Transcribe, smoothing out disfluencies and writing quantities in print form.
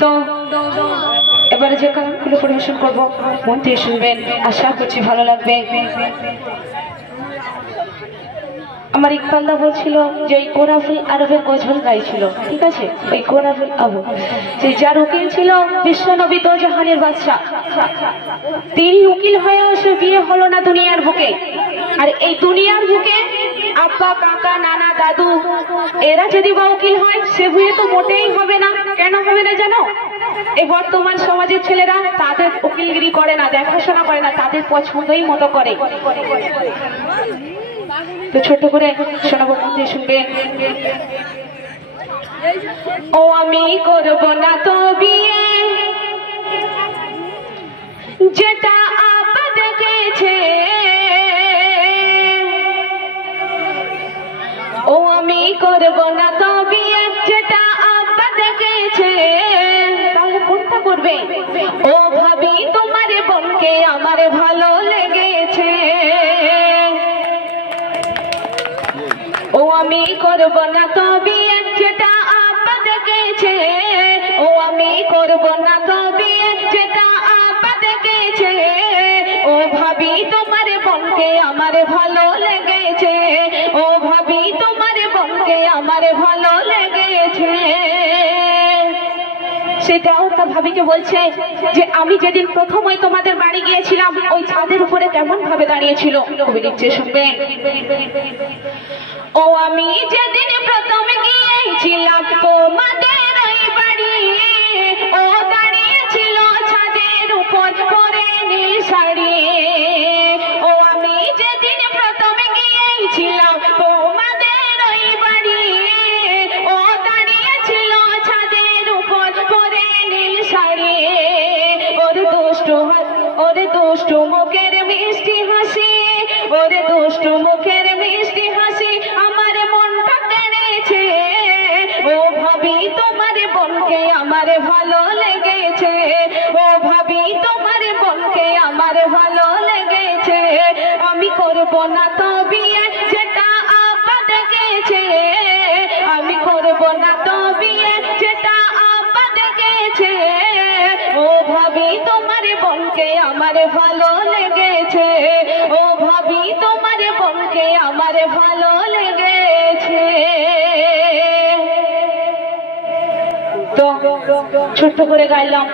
তো এবারে যে গানগুলো পরিবেশন করবো মন দিয়ে শুনবেন, আশা করছি ভালো লাগবে। আমার ইকবালদা বলছিল যে ওই কোরাফুল আরবের গজল গাইছিল, ঠিক আছে? ওই কোরাফুল আবু যে যার উকিল ছিল বিশ্বনবী দো জাহানের বাদশা, তিনি উকিল হয়েও সে বিয়ে হলো না দুনিয়ার বুকে। আর এই দুনিয়ার বুকে আব্বা কাকা নানা দাদু এরা যদি বা উকিল হয় সে বিয়ে তো মোটেই হবে না। কেন হবে না জানো? এই বর্তমান সমাজের ছেলেরা তাদের উকিলগিরি করে না, দেখাশোনা করে না, তাদের পছন্দই মতো করে। তো ছোট করে শোনাবো, মধ্যে শুনবেন। ও আমি করব না তো বিয়ে যেটা আব্বা দেখেছে, ও আমি করব না তো বিয়ে যেটা আব্বা দেখেছে। তাহলে কোনটা করবে? ও ভাবি তোমার বোনকে আমার ভালো লেগেছে, ও আমি করব না তো বিয়ে যেটা আব্বা দেখেছে, ও আমি করব না তো বিয়ে যেটা আব্বা দেখেছে। ও ভাবি তোমার বোনকে আমার ভালো লেগেছে, ও ভাবি তোমার বোনকে আমার ভালো লেগেছে। সেটাও তা ভাবিকে বলছে যে আমি যেদিন প্রথম ওই তোমাদের বাড়ি গিয়েছিলাম ওই ছাদের উপরে কেমন ভাবে দাঁড়িয়েছিল। কবি লিখছে, শুনবেন। ও আমি যেদিন প্রথম গিয়েছিলাম তোমাদের ওই বাড়ি, ও দাঁড়িয়েছিল ছাদের উপর পরে নীল শাড়ি। ও আমি যেদিন প্রথম গিয়েছিলাম তোমাদের ওই বাড়ি, ও দাঁড়িয়েছিল ছাদের উপর পরে নীল শাড়ি। ওরে দুষ্টু মুখের মিষ্টি হাসি, ওরে দুষ্টু মুখের মিষ্টি হাসি আমার মনটা কেড়েছে। ও ভাবি তোমার বোনকে আমার ভালো লেগেছে, ও ভাবি তোমার বোনকে আমার ভালো লেগেছে। আমি করব না তো বিয়ে যেটা আব্বা দেখেছে, আমি করব না তো বিয়ে যেটা আব্বা দেখেছে। ও ভাবি তোমার বোনকে আমার ভালো লেগেছে, ও ভাবি তোমার বোনকে আমার ভালো লেগেছে। তো ছোট্ট করে গাইলাম।